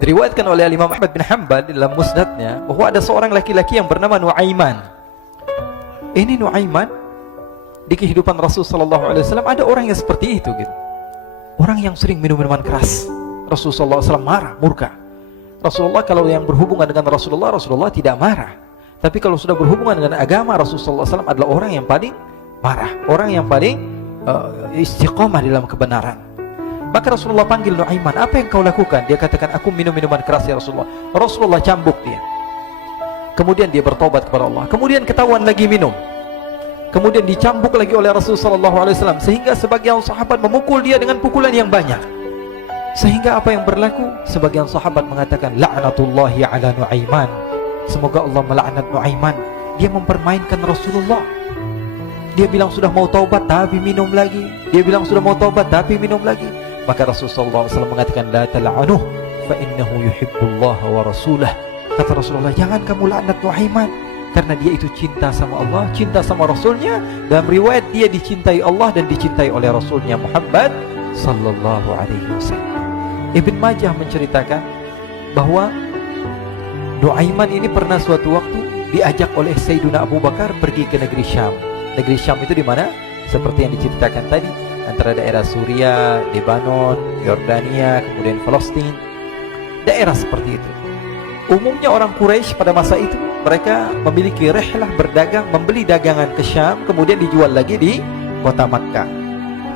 Diriwayatkan oleh Imam Ahmad bin Hanbal dalam musnadnya bahwa ada seorang laki-laki yang bernama Nuaiman. Ini Nuaiman, di kehidupan Rasul sallallahu alaihi wasallam ada orang yang seperti itu gitu. Orang yang sering minum minuman keras. Rasul sallallahu alaihi wasallam marah, murka. Rasulullah kalau yang berhubungan dengan Rasulullah tidak marah. Tapi kalau sudah berhubungan dengan agama, Rasul sallallahu alaihi wasallam adalah orang yang paling marah, orang yang paling istiqomah dalam kebenaran. Maka Rasulullah panggil Nuaiman, apa yang kau lakukan? Dia katakan, aku minum minuman keras ya Rasulullah. Rasulullah cambuk dia. Kemudian dia bertobat kepada Allah. Kemudian ketahuan lagi minum. Kemudian dicambuk lagi oleh Rasulullah SAW, sehingga sebagian sahabat memukul dia dengan pukulan yang banyak. Sehingga apa yang berlaku? Sebagian sahabat mengatakan, la'natullahi ala Nuaiman. Semoga Allah melaknat Nuaiman. Dia mempermainkan Rasulullah. Dia bilang sudah mau taubat tapi minum lagi. Dia bilang sudah mau taubat tapi minum lagi. Maka Rasulullah SAW mengatakan, la tal'anuh fa innahu yuhibbullaha wa rasulah. Kata Rasulullah, jangan kamu laknat Nuaiman, karena dia itu cinta sama Allah, cinta sama Rasulnya. Dalam riwayat dia dicintai Allah dan dicintai oleh Rasulnya Muhammad sallallahu alaihi wasallam. Ibn Majah menceritakan bahwa Nuaiman ini pernah suatu waktu diajak oleh Sayyidina Abu Bakar pergi ke negeri Syam. Negeri Syam itu di mana? Seperti yang diceritakan tadi, antara daerah Suriah, Lebanon, Yordania, kemudian Palestina. Daerah seperti itu. Umumnya orang Quraisy pada masa itu, mereka memiliki rihlah berdagang, membeli dagangan ke Syam, kemudian dijual lagi di kota Makkah.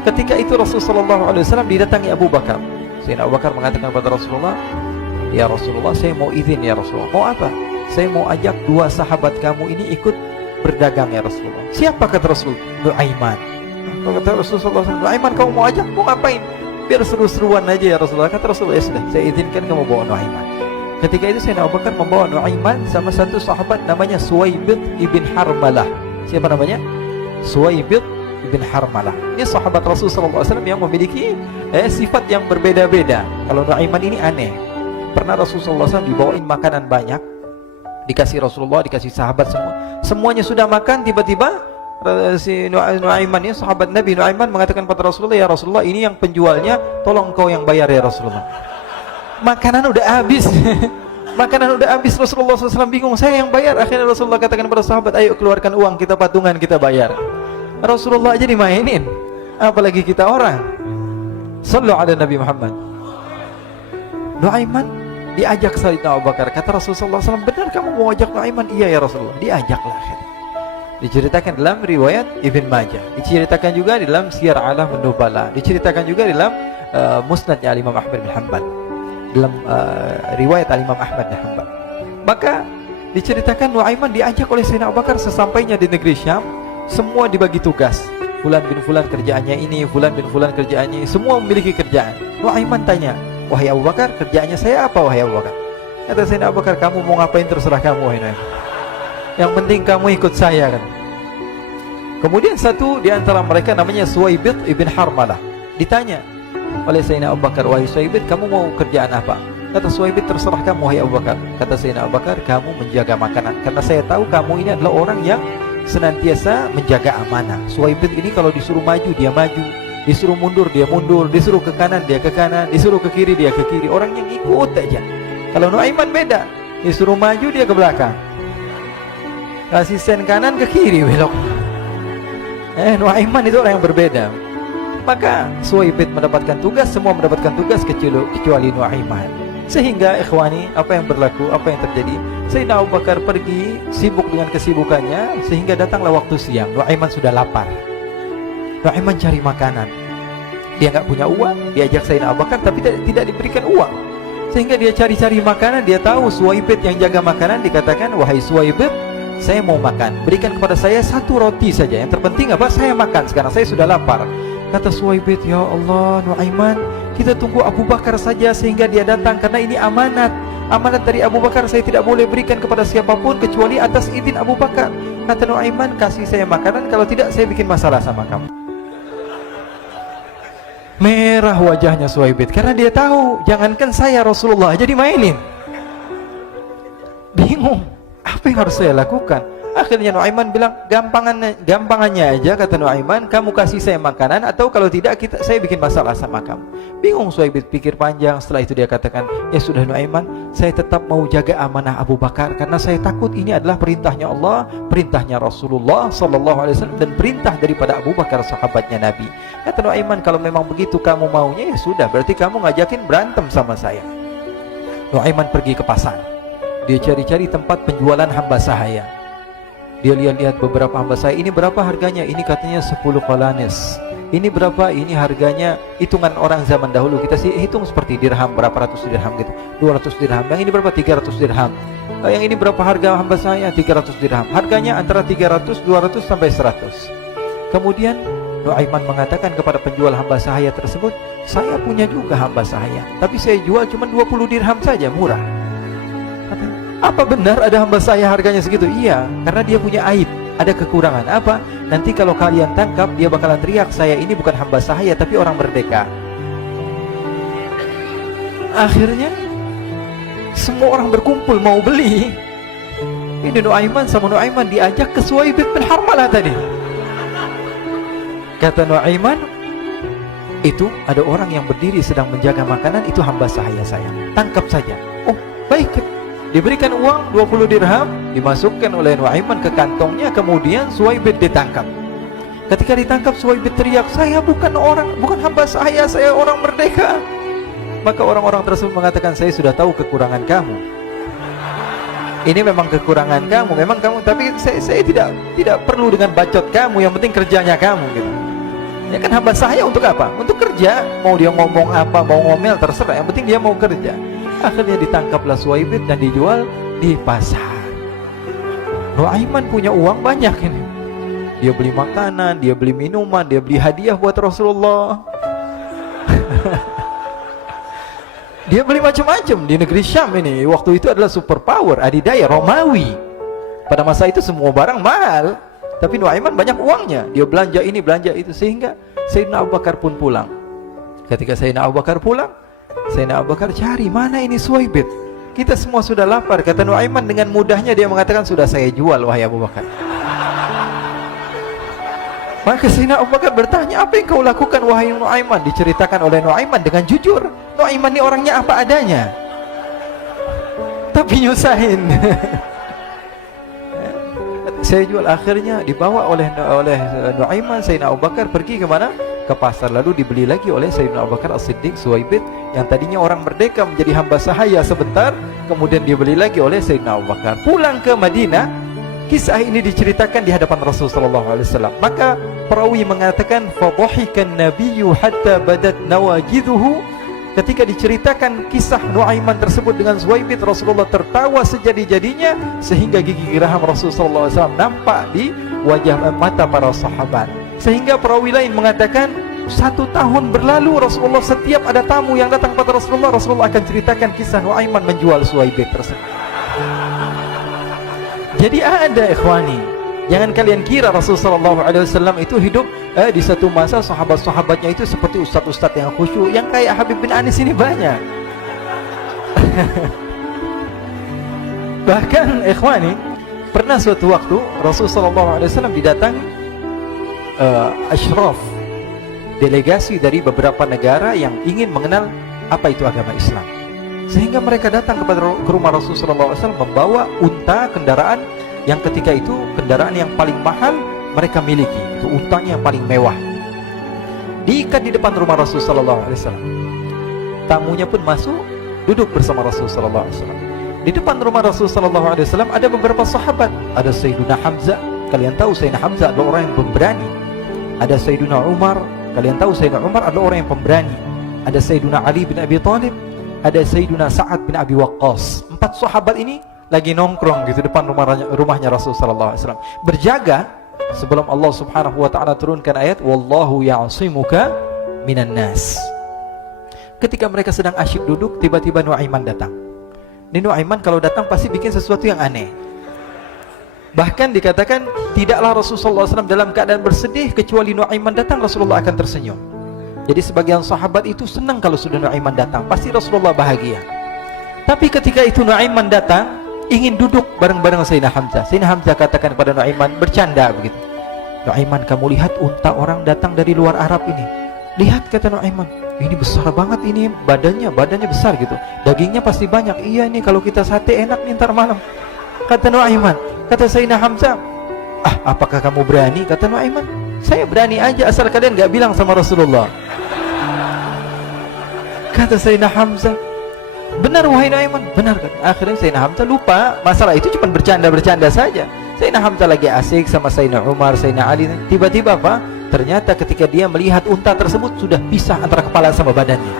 Ketika itu Rasulullah SAW didatangi Abu Bakar. Sayyidina Abu Bakar mengatakan kepada Rasulullah, ya Rasulullah, saya mau izin ya Rasulullah. Mau apa? Saya mau ajak dua sahabat kamu ini ikut berdagang ya Rasulullah. Siapa kata Rasul? Nuaiman. Kata Rasulullah SAW, Nuaiman kamu mau ajak? Mau ngapain? Biar seru-seruan aja ya Rasulullah. Kata Rasulullah, ya sudah, saya izinkan kamu bawa Nuaiman. Ketika itu Sayyidina Abu Bakar membawa Nuaiman sama satu sahabat namanya Suwaibid ibn Harmalah. Siapa namanya? Suwaibid ibn Harmalah. Ini sahabat Rasulullah SAW yang memiliki sifat yang berbeda-beda. Kalau Nuaiman ini aneh. Pernah Rasulullah SAW dibawain makanan banyak, dikasih Rasulullah, dikasih sahabat semua. Semuanya sudah makan, tiba-tiba si Nuaiman ini, sahabat Nabi Nuaiman mengatakan kepada Rasulullah, ya Rasulullah, ini yang penjualnya, tolong kau yang bayar ya Rasulullah. Makanan udah habis. Makanan udah habis. Rasulullah SAW bingung, saya yang bayar. Akhirnya Rasulullah katakan kepada sahabat, ayo keluarkan uang, kita patungan, kita bayar. Rasulullah aja dimainin, apalagi kita orang. Sallu ala Nabi Muhammad. Nuaiman diajak Sayyidina Abu Bakar. Kata Rasulullah SAW, benar kamu mau ajak Nuaiman? Iya ya Rasulullah. Diajaklah akhirnya. Diceritakan dalam riwayat Ibn Majah, diceritakan juga di dalam Siyar A'lam An-Nubala, diceritakan juga di dalam musnadnya Imam Ahmad bin Hanbal, dalam riwayat Imam Ahmad bin Hanbal. Maka diceritakan Nuaiman diajak oleh Sayyidina Abu Bakar. Sesampainya di negeri Syam, semua dibagi tugas. Fulan bin Fulan kerjaannya ini, Fulan bin Fulan kerjaannya ini, semua memiliki kerjaan. Nuaiman tanya, wahai Abu Bakar, kerjaannya saya apa wahai Abu Bakar? Kata Sayyidina Abu Bakar, kamu mau ngapain terserah kamu wahai Nuaiman. Yang penting kamu ikut saya kan. Kemudian satu di antara mereka namanya Suwaibid ibn Harmalah. Ditanya oleh Sayyidina Abu Bakar, wahai Suwaibid, kamu mau kerjaan apa? Kata Suwaibid, terserah kamu wahai Abu Bakar. Kata Sayyidina Abu Bakar, kamu menjaga makanan, karena saya tahu kamu ini adalah orang yang senantiasa menjaga amanah. Suwaibid ini kalau disuruh maju dia maju, disuruh mundur dia mundur, disuruh ke kanan dia ke kanan, disuruh ke kiri dia ke kiri. Orang yang ikut aja. Kalau Nuaiman beda, disuruh maju dia ke belakang, kasih sen kanan ke kiri belok. Nuaiman itu orang yang berbeda. Maka Suwaibid mendapatkan tugas, semua mendapatkan tugas kecuali Nuaiman. Sehingga ikhwani, apa yang berlaku, apa yang terjadi? Sayyidina Abu Bakar pergi sibuk dengan kesibukannya, sehingga datanglah waktu siang. Nuaiman sudah lapar. Nuaiman cari makanan. Dia nggak punya uang, diajak Sayyidina Abu Bakar tapi tidak diberikan uang. Sehingga dia cari-cari makanan. Dia tahu Suwaibid yang jaga makanan. Dikatakan, wahai Suwaibid, saya mau makan, berikan kepada saya satu roti saja. Yang terpenting apa? Saya makan sekarang, saya sudah lapar. Kata Suwaibid, ya Allah Nuaiman, kita tunggu Abu Bakar saja sehingga dia datang, karena ini amanat. Amanat dari Abu Bakar, saya tidak boleh berikan kepada siapapun kecuali atas izin Abu Bakar. Kata Nuaiman, kasih saya makanan, kalau tidak saya bikin masalah sama kamu. Merah wajahnya Suwaibid, karena dia tahu, jangankan saya, Rasulullah aja dimainin. Bingung, apa yang harus saya lakukan? Akhirnya Nuaiman bilang, gampangannya aja, kata Nuaiman, kamu kasih saya makanan, atau kalau tidak saya bikin masalah sama kamu. Bingung Suhaib pikir panjang. Setelah itu dia katakan, ya sudah Nuaiman, saya tetap mau jaga amanah Abu Bakar, karena saya takut ini adalah perintahnya Allah, perintahnya Rasulullah SAW, dan perintah daripada Abu Bakar, sahabatnya Nabi. Kata Nuaiman, kalau memang begitu kamu maunya, ya sudah, berarti kamu ngajakin berantem sama saya. Nuaiman pergi ke pasar. Dia cari-cari tempat penjualan hamba sahaya. Dia lihat-lihat beberapa hamba sahaya. Ini berapa harganya? Ini katanya 10 qalanis. Ini berapa? Ini harganya, hitungan orang zaman dahulu, kita sih hitung seperti dirham, berapa ratus dirham gitu, 200 dirham. Yang ini berapa? 300 dirham. Yang ini berapa harga hamba sahaya? 300 dirham. Harganya antara 300, 200 sampai 100. Kemudian Nuaiman mengatakan kepada penjual hamba sahaya tersebut, saya punya juga hamba sahaya, tapi saya jual cuma 20 dirham saja, murah. Katanya, apa benar ada hamba saya harganya segitu? Iya, karena dia punya aib, ada kekurangan. Apa? Nanti kalau kalian tangkap, dia bakalan teriak, saya ini bukan hamba sahaya tapi orang merdeka. Akhirnya semua orang berkumpul mau beli. Ini Nuaiman sama Nuaiman diajak ke Suhaib bin Harmalah tadi. Kata Nuaiman, itu ada orang yang berdiri sedang menjaga makanan, itu hamba sahaya saya, tangkap saja. Oh baik. Diberikan uang 20 dirham, dimasukkan oleh Nuaiman ke kantongnya. Kemudian Suhaib ditangkap. Ketika ditangkap, Suhaib teriak, saya bukan hamba saya orang merdeka. Maka orang-orang tersebut mengatakan, saya sudah tahu kekurangan kamu. Ini memang kekurangan kamu, memang kamu, tapi saya tidak perlu dengan bacot kamu, yang penting kerjanya kamu gitu. Ya kan hamba saya untuk apa? Untuk kerja. Mau dia ngomong apa, mau ngomel, terserah, yang penting dia mau kerja. Akhirnya ditangkaplah Suhaib dan dijual di pasar. Nuaiman punya uang banyak ini. Dia beli makanan, dia beli minuman, dia beli hadiah buat Rasulullah. Dia beli macam-macam di negeri Syam ini. Waktu itu adalah superpower, adidaya Romawi. Pada masa itu semua barang mahal, tapi Nuaiman banyak uangnya. Dia belanja ini, belanja itu, sehingga Sayyidina Abu Bakar pun pulang. Ketika Sayyidina Abu Bakar pulang, Sayyidina Abu Bakar cari, mana ini Suhaib? Kita semua sudah lapar. Kata Nuaiman dengan mudahnya dia mengatakan, sudah saya jual wahai Abu Bakar. Maka Sayyidina Abu Bakar bertanya, apa yang kau lakukan wahai Nuaiman? Diceritakan oleh Nuaiman dengan jujur. Nuaiman ini orangnya apa adanya, tapi nyusahin. Saya jual. Akhirnya dibawa oleh Nuaiman, Sayyidina Abu Bakar pergi ke mana? Ke pasar. Lalu dibeli lagi oleh Sayyidina Abu Bakar As-Siddiq, Suhaib yang tadinya orang merdeka menjadi hamba sahaya sebentar, kemudian dibeli lagi oleh Sayyidina Abu Bakar. Pulang ke Madinah, kisah ini diceritakan di hadapan Rasulullah SAW. Maka perawi mengatakan, fadhahikan nabiyyu hatta badat nawajidhuhu. Ketika diceritakan kisah Nuaiman tersebut dengan Suhaib, Rasulullah tertawa sejadi-jadinya sehingga gigi geraham Rasulullah SAW nampak di wajah mata para sahabat. Sehingga perawi lain mengatakan, 1 tahun berlalu Rasulullah, setiap ada tamu yang datang kepada Rasulullah akan ceritakan kisah Nuaiman menjual Suhaib tersebut. Jadi ada ikhwani, jangan kalian kira Rasulullah SAW itu hidup di satu masa sahabat-sahabatnya itu seperti ustadz-ustadz yang khusyuk, yang kayak Habib bin Anis ini banyak. Bahkan ikhwani, pernah suatu waktu Rasulullah SAW didatangi asyraf, delegasi dari beberapa negara yang ingin mengenal apa itu agama Islam. Sehingga mereka datang ke rumah Rasulullah SAW membawa unta, kendaraan yang ketika itu kendaraan yang paling mahal mereka miliki. Itu untanya yang paling mewah. Diikat di depan rumah Rasulullah SAW. Tamunya pun masuk, duduk bersama Rasulullah SAW. Di depan rumah Rasulullah SAW ada beberapa sahabat. Ada Sayyiduna Hamzah. Kalian tahu Sayyidina Hamzah adalah orang yang pemberani. Ada Sayyiduna Umar. Kalian tahu Sayyidina Umar adalah orang yang pemberani. Ada Sayyiduna Ali bin Abi Thalib. Ada Sayyiduna Sa'ad bin Abi Waqqas. 4 sahabat ini lagi nongkrong gitu depan rumahnya Rasulullah SAW, berjaga sebelum Allah Subhanahu wa ta'ala turunkan ayat wallahu ya'simuka minan nas. Ketika mereka sedang asyik duduk, tiba-tiba Nuaiman datang. Ini Nuaiman kalau datang pasti bikin sesuatu yang aneh. Bahkan dikatakan tidaklah Rasulullah SAW dalam keadaan bersedih, kecuali Nuaiman datang Rasulullah akan tersenyum. Jadi sebagian sahabat itu senang kalau sudah Nuaiman datang, pasti Rasulullah bahagia. Tapi ketika itu Nuaiman datang, ingin duduk bareng-bareng Sayyidina Hamzah. Sayyidina Hamzah katakan kepada Nuaiman, bercanda begitu. Nuaiman, kamu lihat unta orang datang dari luar Arab ini. Lihat, kata Nuaiman, ini besar banget, ini badannya besar gitu. Dagingnya pasti banyak. Iya, ini kalau kita sate enak nih ntar malam. Kata Nuaiman. Kata Sayyidina Hamzah, apakah kamu berani? Kata Nuaiman, saya berani aja asal kalian gak bilang sama Rasulullah. Kata Sayyidina Hamzah, benar wahai Nuaiman, benar kan? Akhirnya Sayyidina Hamzah lupa masalah itu, cuma bercanda-bercanda saja. Sayyidina Hamzah lagi asik sama Sayyidina Umar, Sayyidina Ali. Tiba-tiba apa? Ternyata ketika dia melihat unta tersebut sudah pisah antara kepala sama badannya.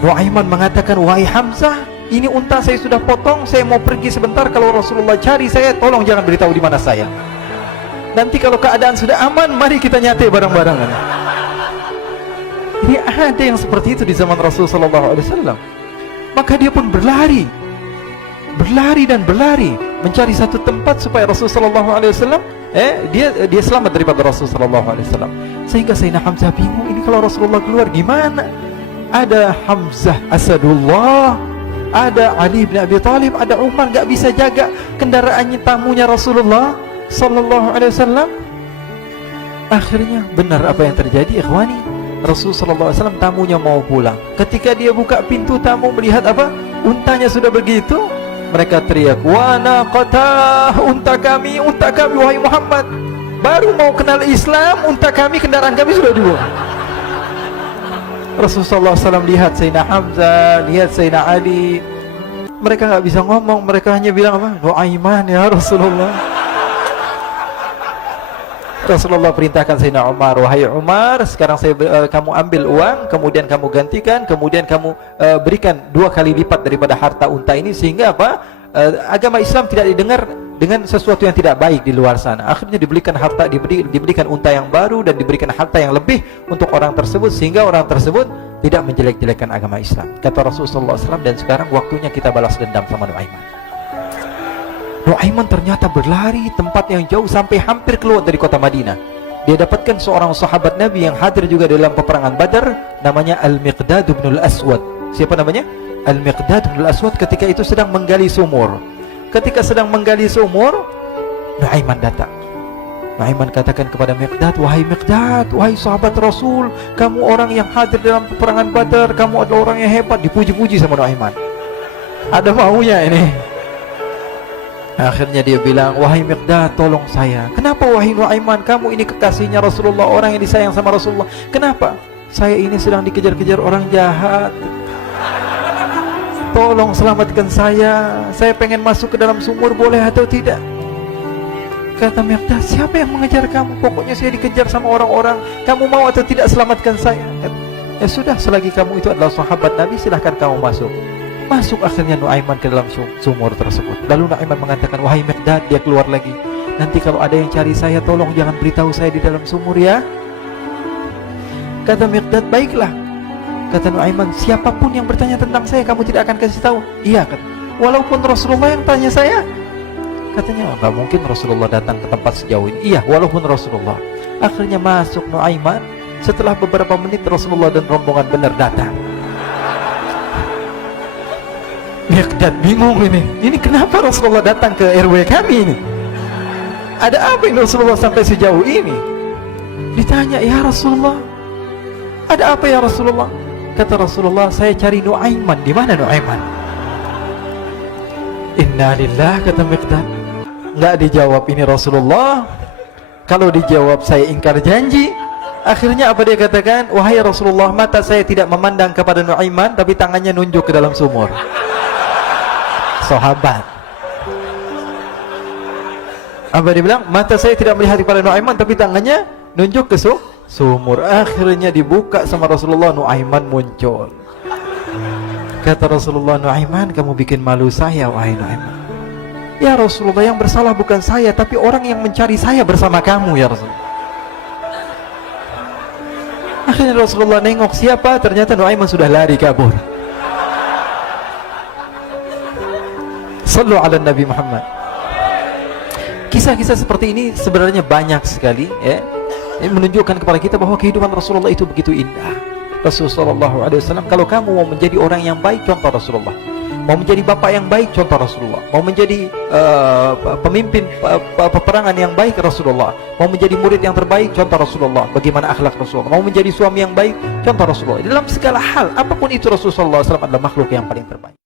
Nuaiman mengatakan, wahai Hamzah, ini unta saya sudah potong, saya mau pergi sebentar. Kalau Rasulullah cari saya, tolong jangan beritahu di mana saya. Nanti kalau keadaan sudah aman, mari kita nyate bareng-barengan. Ini ada yang seperti itu di zaman Rasulullah SAW. Maka dia pun berlari dan berlari mencari satu tempat supaya Rasulullah SAW dia selamat daripada Rasulullah SAW. Sehingga Sayyidina Hamzah bingung, ini kalau Rasulullah keluar gimana? Ada Hamzah Asadullah, ada Ali bin Abi Thalib, ada Umar, gak bisa jaga kendaraannya, tamunya Rasulullah Sallallahu Alaihi Wasallam. Akhirnya benar apa yang terjadi, ikhwani. Rasulullah SAW tamunya mau pulang. Ketika dia buka pintu tamu melihat apa? Untanya sudah begitu. Mereka teriak, wa naqatah, unta kami wahai Muhammad. Baru mau kenal Islam, unta kami, kendaraan kami sudah dibuang. Rasulullah SAW lihat Sayyidina Hamzah, lihat Sayyidina Ali. Mereka gak bisa ngomong, mereka hanya bilang apa? Nuaiman ya Rasulullah. Rasulullah perintahkan Sayyidina Umar, wahai Umar, sekarang kamu ambil uang, kemudian kamu gantikan, kemudian kamu berikan 2 kali lipat daripada harta unta ini, sehingga apa? Agama Islam tidak didengar dengan sesuatu yang tidak baik di luar sana. Akhirnya diberikan harta, diberikan unta yang baru dan diberikan harta yang lebih untuk orang tersebut, sehingga orang tersebut tidak menjelek-jelekan agama Islam. Kata Rasulullah SAW, dan sekarang waktunya kita balas dendam sama Nuaiman. Nuaiman ternyata berlari tempat yang jauh sampai hampir keluar dari kota Madinah. Dia dapatkan seorang sahabat Nabi yang hadir juga dalam peperangan Badar, namanya Al-Miqdad bin Al-Aswad. Siapa namanya? Al-Miqdad bin Al-Aswad ketika itu sedang menggali sumur. Ketika sedang menggali sumur, Nuaiman datang. Nuaiman katakan kepada Miqdad, wahai Miqdad, wahai sahabat Rasul, kamu orang yang hadir dalam peperangan Badar, kamu adalah orang yang hebat. Dipuji-puji sama Nuaiman. Ada maunya ini. Akhirnya dia bilang, wahai Miqdad, tolong saya. Kenapa wahai Nuaiman? Kamu ini kekasihnya Rasulullah, orang yang disayang sama Rasulullah. Kenapa? Saya ini sedang dikejar-kejar orang jahat. Tolong selamatkan saya. Saya pengen masuk ke dalam sumur, boleh atau tidak? Kata Miqdad, siapa yang mengejar kamu? Pokoknya saya dikejar sama orang-orang. Kamu mau atau tidak selamatkan saya? Ya sudah, selagi kamu itu adalah sahabat Nabi, silahkan kamu masuk. Masuk akhirnya Nuaiman ke dalam sumur tersebut. Lalu Nuaiman mengatakan, wahai Miqdad, dia keluar lagi. Nanti kalau ada yang cari saya, tolong jangan beritahu saya di dalam sumur ya. Kata Miqdad, baiklah. Kata Nuaiman, siapapun yang bertanya tentang saya, kamu tidak akan kasih tahu? Iya kan? Walaupun Rasulullah yang tanya saya? Katanya, nggak mungkin Rasulullah datang ke tempat sejauh ini. Iya, walaupun Rasulullah. Akhirnya masuk Nuaiman. Setelah beberapa menit Rasulullah dan rombongan benar datang. Miqdad bingung ini. Ini kenapa Rasulullah datang ke RW kami ini? Ada apa ini Rasulullah sampai sejauh ini? Ditanya, ya Rasulullah, ada apa ya Rasulullah? Kata Rasulullah, saya cari Nuaiman. Di mana Nuaiman? Inna lillah, kata Miqdad. Nggak dijawab ini Rasulullah. Kalau dijawab saya ingkar janji. Akhirnya apa dia katakan? Wahai Rasulullah, mata saya tidak memandang kepada Nuaiman, tapi tangannya nunjuk ke dalam sumur. Sahabat. Apa dia bilang? Mata saya tidak melihat kepada Nuaiman, tapi tangannya nunjuk ke sumur. Akhirnya dibuka sama Rasulullah, Nuaiman muncul. Kata Rasulullah, Nuaiman, kamu bikin malu saya, wahai Nuaiman. Ya Rasulullah, yang bersalah bukan saya, tapi orang yang mencari saya bersama kamu ya Rasulullah. Akhirnya Rasulullah nengok siapa, ternyata Nuaiman sudah lari kabur. Sallu ala Nabi Muhammad. Kisah-kisah seperti ini sebenarnya banyak sekali ya. Ini menunjukkan kepada kita bahwa kehidupan Rasulullah itu begitu indah. Rasulullah SAW, kalau kamu mau menjadi orang yang baik, contoh Rasulullah. Mau menjadi bapak yang baik, contoh Rasulullah. Mau menjadi pemimpin peperangan yang baik, Rasulullah. Mau menjadi murid yang terbaik, contoh Rasulullah. Bagaimana akhlak Rasulullah. Mau menjadi suami yang baik, contoh Rasulullah. Dalam segala hal, apapun itu, Rasulullah SAW adalah makhluk yang paling terbaik.